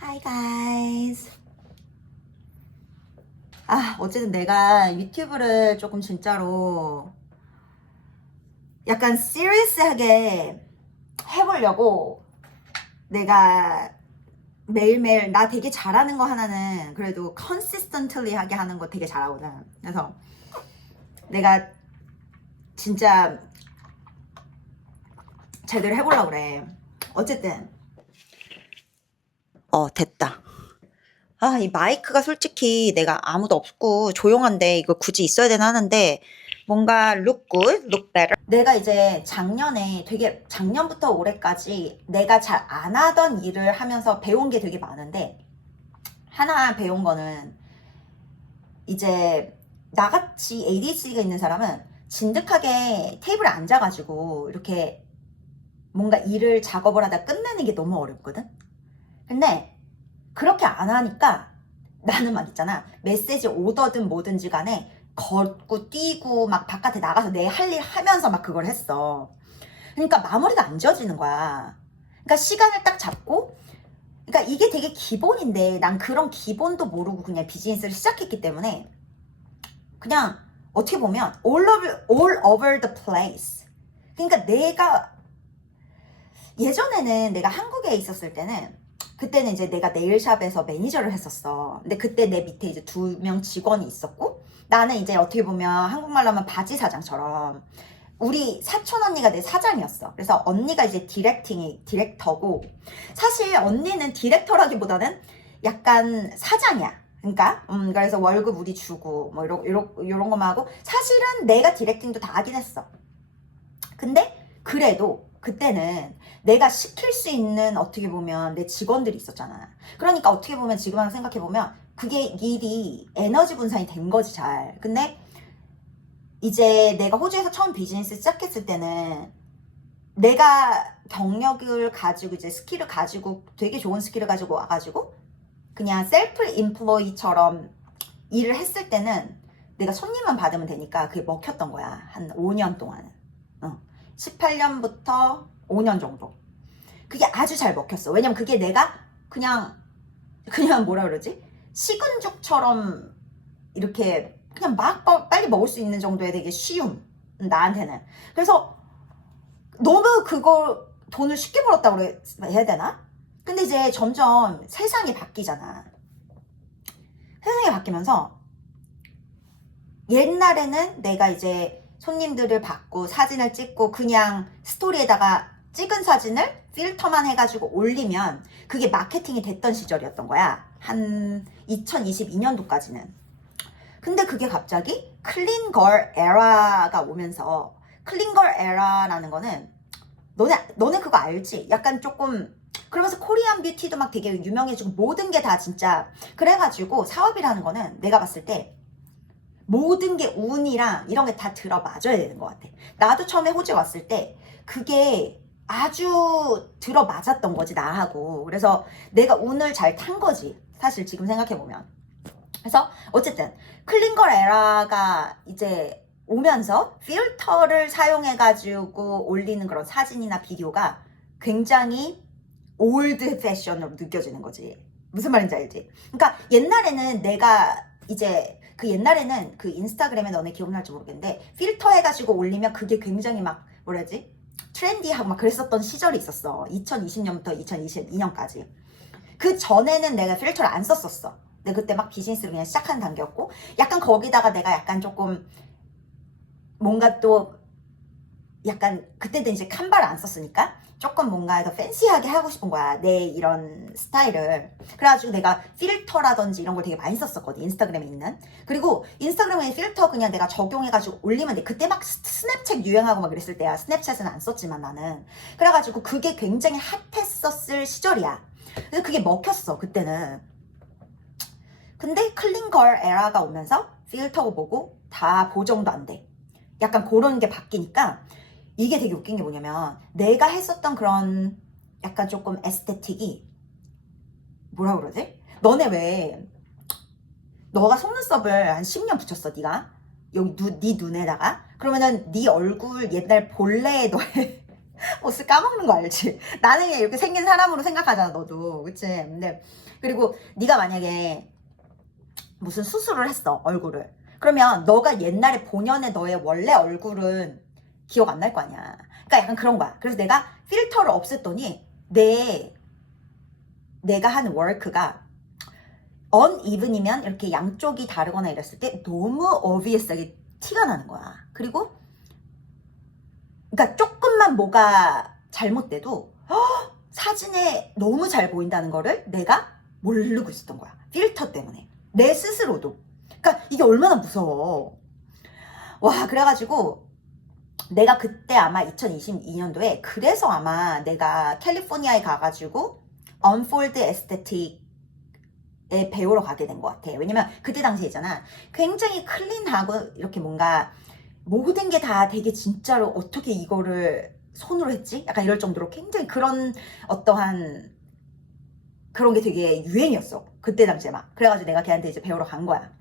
Hi guys. 어쨌든 내가 유튜브를 조금 진짜로 약간 시리어스하게 해보려고 내가 매일매일 나 되게 잘하는 거 하나는 그래도 consistently 하게 하는 거 되게 잘하거든. 그래서 내가 진짜 제대로 해보려고 그래. 어쨌든 됐다. 이 마이크가 솔직히 내가 아무도 없고 조용한데 이거 굳이 있어야 되나 하는데 뭔가 look good, look better. 내가 이제 작년부터 올해까지 내가 잘 안 하던 일을 하면서 배운 게 되게 많은데 하나 배운 거는 이제 나같이 ADHD가 있는 사람은 진득하게 테이블에 앉아가지고 이렇게 뭔가 일을 작업을 하다 끝내는 게 너무 어렵거든. 근데 그렇게 안 하니까 나는 막 있잖아. 메시지 오더든 뭐든지 간에 걷고 뛰고 막 바깥에 나가서 내 할 일 하면서 막 그걸 했어. 그러니까 마무리가 안 지어지는 거야. 그러니까 시간을 딱 잡고 그러니까 이게 되게 기본인데 난 그런 기본도 모르고 그냥 비즈니스를 시작했기 때문에 그냥 어떻게 보면 all over the place. 그러니까 예전에는 내가 한국에 있었을 때는 그때는 이제 내가 네일샵에서 매니저를 했었어. 근데 그때 내 밑에 이제 2명 직원이 있었고 나는 이제 어떻게 보면 한국말로 하면 바지 사장처럼 우리 사촌 언니가 내 사장이었어. 그래서 언니가 이제 디렉터고 사실 언니는 디렉터라기보다는 약간 사장이야. 그러니까 그래서 월급 우리 주고 뭐 이런 것만 하고 사실은 내가 디렉팅도 다 하긴 했어. 근데 그래도 그때는 내가 시킬 수 있는 어떻게 보면 내 직원들이 있었잖아. 그러니까 어떻게 보면 지금 생각해보면 그게 일이 에너지 분산이 된 거지 잘. 근데 이제 내가 호주에서 처음 비즈니스 시작했을 때는 내가 경력을 가지고 이제 스킬을 가지고 되게 좋은 스킬을 가지고 와가지고 그냥 셀프 인플로이처럼 일을 했을 때는 내가 손님만 받으면 되니까 그게 먹혔던 거야. 한 5년 동안은. 18년부터 5년 정도. 그게 아주 잘 먹혔어. 왜냐면 그게 내가 그냥 뭐라 그러지? 식은 죽처럼 이렇게 그냥 막 빨리 먹을 수 있는 정도의 되게 쉬움. 나한테는. 그래서 너무 그걸 돈을 쉽게 벌었다고 해야 되나? 근데 이제 점점 세상이 바뀌잖아. 세상이 바뀌면서 옛날에는 내가 이제 손님들을 받고 사진을 찍고 그냥 스토리에다가 찍은 사진을 필터만 해가지고 올리면 그게 마케팅이 됐던 시절이었던 거야. 한 2022년도까지는. 근데 그게 갑자기 클린걸 에라가 오면서 클린걸 에라라는 거는 너네 그거 알지? 약간 조금 그러면서 코리안 뷰티도 막 되게 유명해지고 모든 게 다 진짜 그래가지고 사업이라는 거는 내가 봤을 때 모든 게 운이랑 이런 게 다 들어맞아야 되는 것 같아. 나도 처음에 호주에 왔을 때 그게 아주 들어맞았던 거지 나하고. 그래서 내가 운을 잘 탄 거지 사실 지금 생각해보면. 그래서 어쨌든 클린걸 에라가 이제 오면서 필터를 사용해가지고 올리는 그런 사진이나 비디오가 굉장히 올드 패션으로 느껴지는 거지. 무슨 말인지 알지? 그러니까 옛날에는 내가 이제 옛날에는 그 인스타그램에 너네 기억날지 모르겠는데 필터 해가지고 올리면 그게 굉장히 막 뭐라지? 트렌디하고 막 그랬었던 시절이 있었어. 2020년부터 2022년까지. 그 전에는 내가 필터를 안 썼었어. 근데 그때 막 비즈니스를 그냥 시작하는 단계였고 약간 거기다가 내가 약간 조금 뭔가 또 약간 그때도 이제 칸바를 안 썼으니까 조금 뭔가 더 팬시하게 하고 싶은 거야. 내 이런 스타일을. 그래가지고 내가 필터라든지 이런 걸 되게 많이 썼었거든. 인스타그램에 있는. 그리고 인스타그램에 필터 그냥 내가 적용해가지고 올리면 돼. 그때 막 스냅챗 유행하고 막 그랬을 때야. 스냅챗은 안 썼지만 나는. 그래가지고 그게 굉장히 핫했었을 시절이야. 그래서 그게 먹혔어. 그때는. 근데 클린걸 에라가 오면서 필터 보고 다 보정도 안 돼. 약간 그런 게 바뀌니까 이게 되게 웃긴 게 뭐냐면 내가 했었던 그런 약간 조금 에스테틱이 뭐라 그러지? 너네 왜 너가 속눈썹을 한 10년 붙였어 네가 여기 네 눈에다가 그러면은 네 얼굴 옛날 본래 너의 옷을 까먹는 거 알지? 나는 그냥 이렇게 생긴 사람으로 생각하잖아, 너도. 그치? 근데, 그리고 네가 만약에 무슨 수술을 했어, 얼굴을. 그러면 너가 옛날에 본연의 너의 원래 얼굴은 기억 안 날 거 아니야. 그러니까 약간 그런 거야. 그래서 내가 필터를 없앴더니 내가 하는 워크가 uneven이면 이렇게 양쪽이 다르거나 이랬을 때 너무 obvious하게 티가 나는 거야. 그리고 그러니까 조금만 뭐가 잘못돼도 사진에 너무 잘 보인다는 거를 내가 모르고 있었던 거야. 필터 때문에. 내 스스로도. 그러니까 이게 얼마나 무서워. 와, 그래가지고 내가 그때 아마 2022년도에 그래서 아마 내가 캘리포니아에 가가지고 Unfold Aesthetic에 배우러 가게 된 것 같아. 왜냐면 그때 당시에 있잖아. 굉장히 클린하고 이렇게 뭔가 모든 게 다 되게 진짜로 어떻게 이거를 손으로 했지? 약간 이럴 정도로 굉장히 그런 어떠한 그런 게 되게 유행이었어. 그때 당시에 막. 그래가지고 내가 걔한테 이제 배우러 간 거야.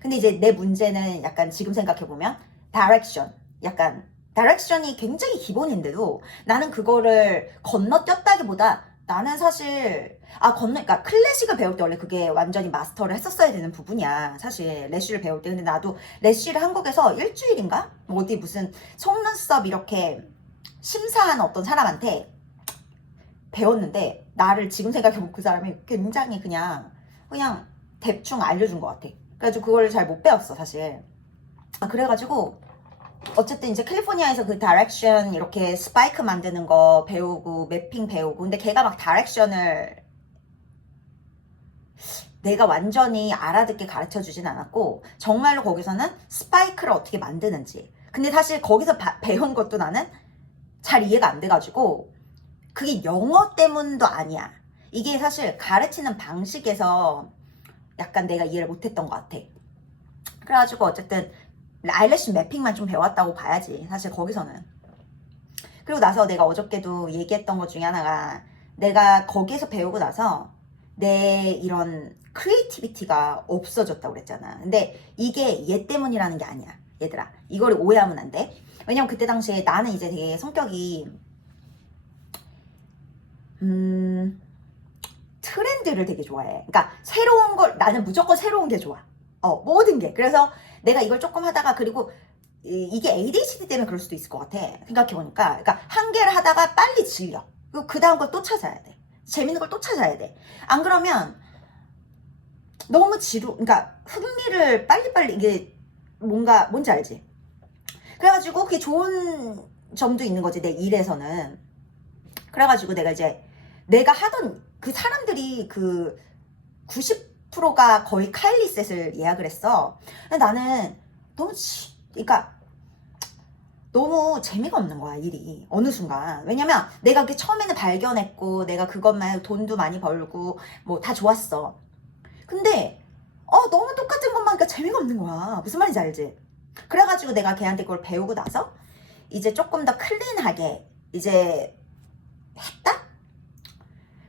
근데 이제 내 문제는 약간 지금 생각해보면 다이렉션. 약간 다이렉션이 굉장히 기본인데도 나는 그거를 건너뛰었다기보다 나는 사실 그러니까 클래식을 배울 때 원래 그게 완전히 마스터를 했었어야 되는 부분이야. 사실 래쉬를 배울 때. 근데 나도 래쉬를 한국에서 일주일인가? 뭐 어디 무슨 속눈썹 이렇게 심사한 어떤 사람한테 배웠는데 나를 지금 생각해보면 그 사람이 굉장히 그냥 대충 알려준 것 같아. 그래가지고 그걸 잘 못 배웠어 사실. 그래가지고 어쨌든 이제 캘리포니아에서 그 다이렉션 이렇게 스파이크 만드는 거 배우고 매핑 배우고 근데 걔가 막 다이렉션을 내가 완전히 알아듣게 가르쳐 주진 않았고 정말로 거기서는 스파이크를 어떻게 만드는지 근데 사실 거기서 배운 것도 나는 잘 이해가 안 돼가지고 그게 영어 때문도 아니야. 이게 사실 가르치는 방식에서 약간 내가 이해를 못했던 것 같아. 그래가지고 어쨌든 아이래쉬 매핑만 좀 배웠다고 봐야지 사실 거기서는. 그리고 나서 내가 어저께도 얘기했던 것 중에 하나가 내가 거기에서 배우고 나서 내 이런 크리에이티비티가 없어졌다고 그랬잖아. 근데 이게 얘 때문이라는 게 아니야. 얘들아 이걸 오해하면 안 돼. 왜냐면 그때 당시에 나는 이제 되게 성격이 트렌드를 되게 좋아해. 그러니까 새로운 걸 나는 무조건 새로운 게 좋아. 모든 게. 그래서 내가 이걸 조금 하다가 그리고 이게 ADHD 때문에 그럴 수도 있을 것 같아. 생각해보니까. 그러니까 한 개를 하다가 빨리 질려. 그리고 그 다음 걸 또 찾아야 돼. 재밌는 걸 또 찾아야 돼. 안 그러면 너무 그러니까 흥미를 빨리빨리 이게 뭔지 알지? 그래가지고 그게 좋은 점도 있는 거지. 내 일에서는. 그래가지고 내가 하던 그 사람들이 그 90%가 거의 카일리셋을 예약을 했어. 근데 나는 그러니까 너무 재미가 없는 거야 일이 어느 순간. 왜냐면 내가 그게 처음에는 발견했고 내가 그것만 돈도 많이 벌고 뭐 다 좋았어. 근데 너무 똑같은 것만 하니까 재미가 없는 거야. 무슨 말인지 알지? 그래가지고 내가 걔한테 그걸 배우고 나서 이제 조금 더 클린하게 이제 했다?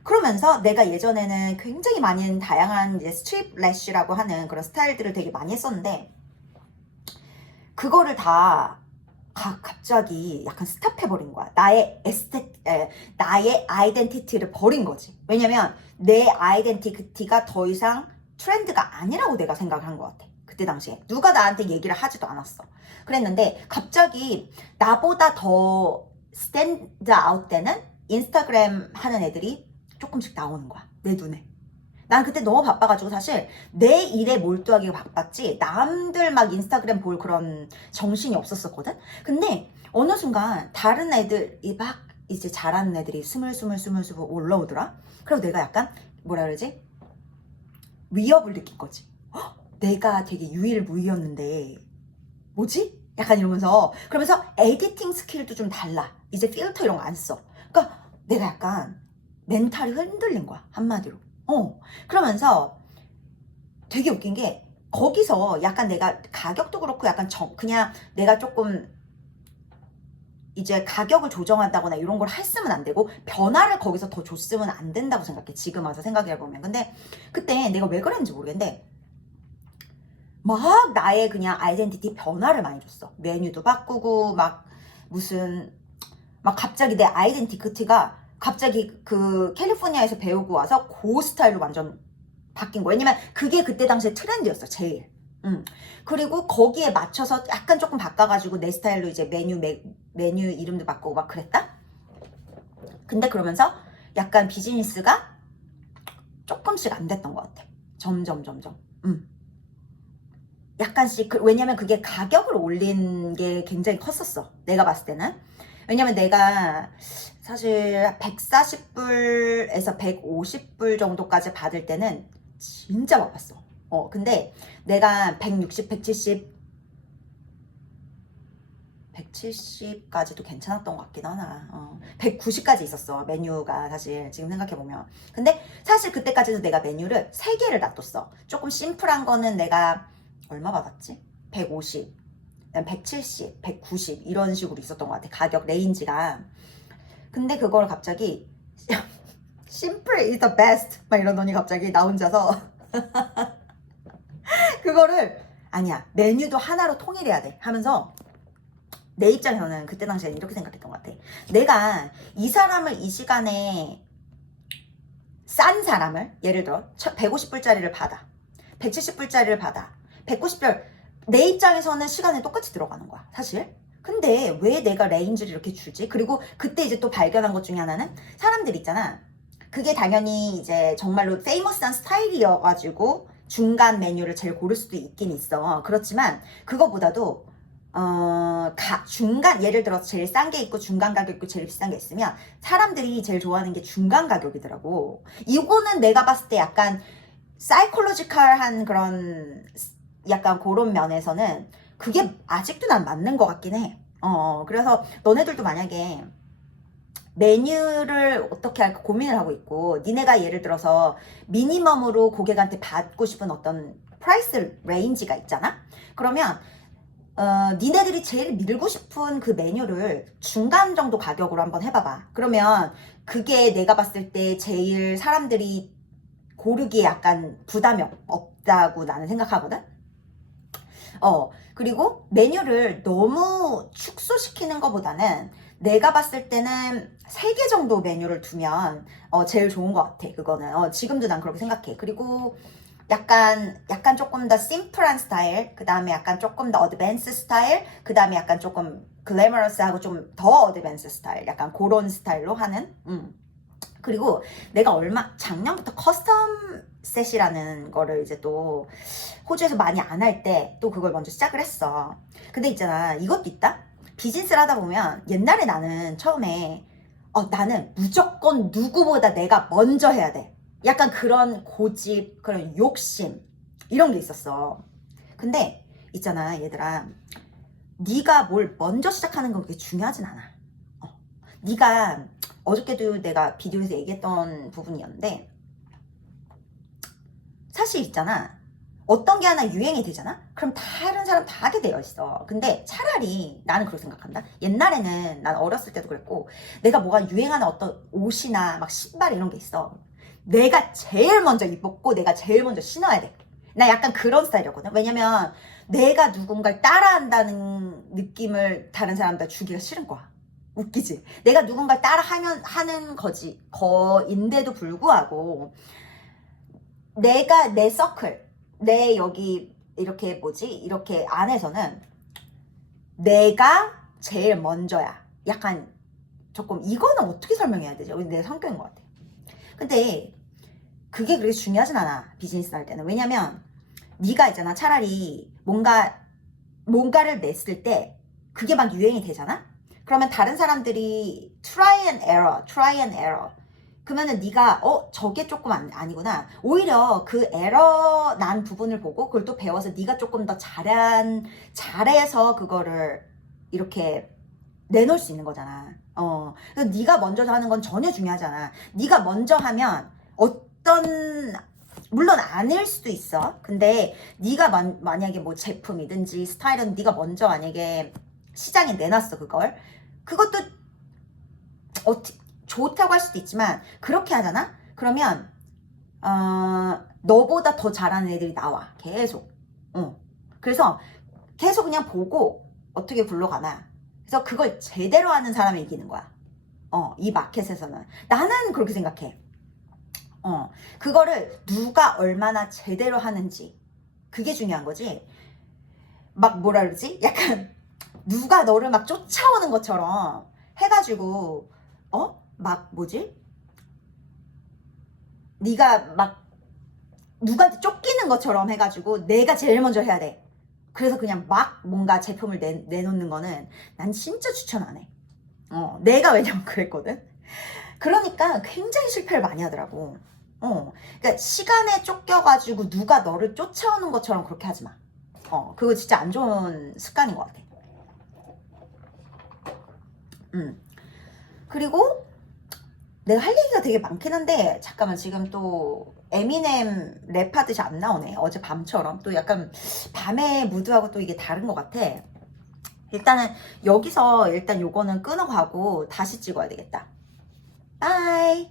그러면서 내가 예전에는 굉장히 많은 다양한 이제 스트립 래쉬라고 하는 그런 스타일들을 되게 많이 했었는데 그거를 다 갑자기 약간 스탑해버린 거야. 나의 아이덴티티를 버린 거지. 왜냐면 내 아이덴티티가 더 이상 트렌드가 아니라고 내가 생각을 한 것 같아. 그때 당시에 누가 나한테 얘기를 하지도 않았어. 그랬는데 갑자기 나보다 더 스탠드 아웃 되는 인스타그램 하는 애들이 조금씩 나오는 거야. 내 눈에. 난 그때 너무 바빠가지고 사실 내 일에 몰두하기가 바빴지 남들 막 인스타그램 볼 그런 정신이 없었거든. 근데 어느 순간 다른 애들이 막 이제 잘하는 애들이 스물스물 올라오더라. 그리고 내가 약간 뭐라 그러지? 위협을 느낀 거지. 내가 되게 유일무이였는데 뭐지? 약간 이러면서 그러면서 에디팅 스킬도 좀 달라. 이제 필터 이런 거 안 써. 그러니까 내가 약간 멘탈이 흔들린 거야 한마디로. 그러면서 되게 웃긴 게 거기서 약간 내가 가격도 그렇고 약간 그냥 내가 조금 이제 가격을 조정한다거나 이런 걸 했으면 안 되고 변화를 거기서 더 줬으면 안 된다고 생각해. 지금 와서 생각해보면. 근데 그때 내가 왜 그랬는지 모르겠는데 막 나의 그냥 아이덴티티 변화를 많이 줬어. 메뉴도 바꾸고 막 무슨 막 갑자기 내 아이덴티티가 갑자기 그 캘리포니아에서 배우고 와서 그 스타일로 완전 바뀐 거야. 왜냐면 그게 그때 당시에 트렌드였어, 제일. 그리고 거기에 맞춰서 약간 조금 바꿔가지고 내 스타일로 이제 메뉴 이름도 바꾸고 막 그랬다? 근데 그러면서 약간 비즈니스가 조금씩 안 됐던 것 같아. 점점. 약간씩, 왜냐면 그게 가격을 올린 게 굉장히 컸었어. 내가 봤을 때는. 왜냐면 내가 사실 140불에서 150불 정도까지 받을 때는 진짜 바빴어. 근데 내가 160, 170까지도 괜찮았던 것 같긴 하나. 190까지 있었어, 메뉴가. 사실 지금 생각해보면. 근데 사실 그때까지도 내가 메뉴를 3개를 놔뒀어. 조금 심플한 거는 내가 얼마 받았지? 150, 170, 190 이런 식으로 있었던 것 같아, 가격 레인지가. 근데 그걸 갑자기 심플 is the best 막 이러더니 갑자기 나 혼자서 그거를 아니야, 메뉴도 하나로 통일해야 돼 하면서 내 입장에서는 그때 당시에는 이렇게 생각했던 것 같아. 내가 이 사람을 이 시간에 싼 사람을 예를 들어 150불짜리를 받아, 170불짜리를 받아, 190불, 내 입장에서는 시간이 똑같이 들어가는 거야 사실. 근데 왜 내가 레인지를 이렇게 주지? 그리고 그때 이제 또 발견한 것 중에 하나는, 사람들 있잖아, 그게 당연히 이제 정말로 페이머스한 스타일이어가지고 중간 메뉴를 제일 고를 수도 있긴 있어. 그렇지만 그거보다도 중간, 예를 들어서 제일 싼 게 있고 중간 가격 있고 제일 비싼 게 있으면 사람들이 제일 좋아하는 게 중간 가격이더라고. 이거는 내가 봤을 때 약간 사이콜로지컬한 그런 약간 그런 면에서는 그게 아직도 난 맞는 것 같긴 해. 그래서 너네들도 만약에 메뉴를 어떻게 할까 고민을 하고 있고, 니네가 예를 들어서 미니멈으로 고객한테 받고 싶은 어떤 프라이스 레인지가 있잖아? 그러면 니네들이 제일 밀고 싶은 그 메뉴를 중간 정도 가격으로 한번 해봐봐. 그러면 그게 내가 봤을 때 제일 사람들이 고르기에 약간 부담이 없다고 나는 생각하거든? 그리고 메뉴를 너무 축소시키는 것보다는 내가 봤을 때는 3개 정도 메뉴를 두면 제일 좋은 것 같아. 그거는 지금도 난 그렇게 생각해. 그리고 약간 조금 더 심플한 스타일, 그 다음에 약간 조금 더 어드밴스 스타일, 그 다음에 약간 조금 글래머러스하고 좀 더 어드밴스 스타일, 약간 그런 스타일로 하는. 그리고 내가 작년부터 커스텀 셋이라는 거를 이제 또 호주에서 많이 안 할 때 또 그걸 먼저 시작을 했어. 근데 있잖아, 이것도 있다? 비즈니스를 하다 보면 옛날에 나는 처음에 나는 무조건 누구보다 내가 먼저 해야 돼, 약간 그런 고집, 그런 욕심 이런 게 있었어. 근데 있잖아 얘들아, 네가 뭘 먼저 시작하는 건 그게 중요하진 않아. 네가 어저께도 내가 비디오에서 얘기했던 부분이었는데, 사실 있잖아, 어떤 게 하나 유행이 되잖아? 그럼 다른 사람 다 하게 되어 있어. 근데 차라리 나는 그렇게 생각한다. 옛날에는 난 어렸을 때도 그랬고, 내가 뭐가 유행하는 어떤 옷이나 막 신발 이런 게 있어, 내가 제일 먼저 입었고 내가 제일 먼저 신어야 돼. 나 약간 그런 스타일이었거든. 왜냐면 내가 누군가를 따라한다는 느낌을 다른 사람들 주기가 싫은 거야. 웃기지? 내가 누군가를 하는 거인데도 불구하고 내가 내 서클, 내 여기 이렇게 이렇게 안에서는 내가 제일 먼저야. 약간 조금, 이거는 어떻게 설명해야 되지? 내 성격인 것 같아. 근데 그게 그렇게 중요하진 않아, 비즈니스 할 때는. 왜냐면 네가 있잖아, 차라리 뭔가를 냈을 때 그게 막 유행이 되잖아? 그러면 다른 사람들이 try and error 그러면은 네가 저게 조금 아니구나, 오히려 그 에러 난 부분을 보고 그걸 또 배워서 네가 조금 더 잘해서 그거를 이렇게 내놓을 수 있는 거잖아. 그래서 네가 먼저 하는 건 전혀 중요하지 않아. 네가 먼저 하면 물론 아닐 수도 있어. 근데 네가 만약에 뭐 제품이든지 스타일은 네가 먼저 만약에 시장에 내놨어, 그것도 좋다고 할 수도 있지만, 그렇게 하잖아? 그러면 너보다 더 잘하는 애들이 나와, 계속. 그래서 계속 그냥 보고 어떻게 굴러가나. 그래서 그걸 제대로 하는 사람이 이기는 거야. 이 마켓에서는. 나는 그렇게 생각해. 그거를 누가 얼마나 제대로 하는지, 그게 중요한 거지. 막 뭐라 그러지? 약간 누가 너를 막 쫓아오는 것처럼 해가지고 막 뭐지? 네가 막 누구한테 쫓기는 것처럼 해가지고 내가 제일 먼저 해야 돼. 그래서 그냥 막 뭔가 제품을 내놓는 거는 난 진짜 추천 안 해. 내가 왜냐면 그랬거든. 그러니까 굉장히 실패를 많이 하더라고. 그러니까 시간에 쫓겨가지고 누가 너를 쫓아오는 것처럼 그렇게 하지 마. 그거 진짜 안 좋은 습관인 것 같아. 그리고 내가 할 얘기가 되게 많긴 한데, 잠깐만, 지금 또 에미넴 랩하듯이 안 나오네. 어제 밤처럼. 또 약간 밤의 무드하고 또 이게 다른 것 같아. 일단은 여기서 일단 요거는 끊어가고 다시 찍어야 되겠다. 바이.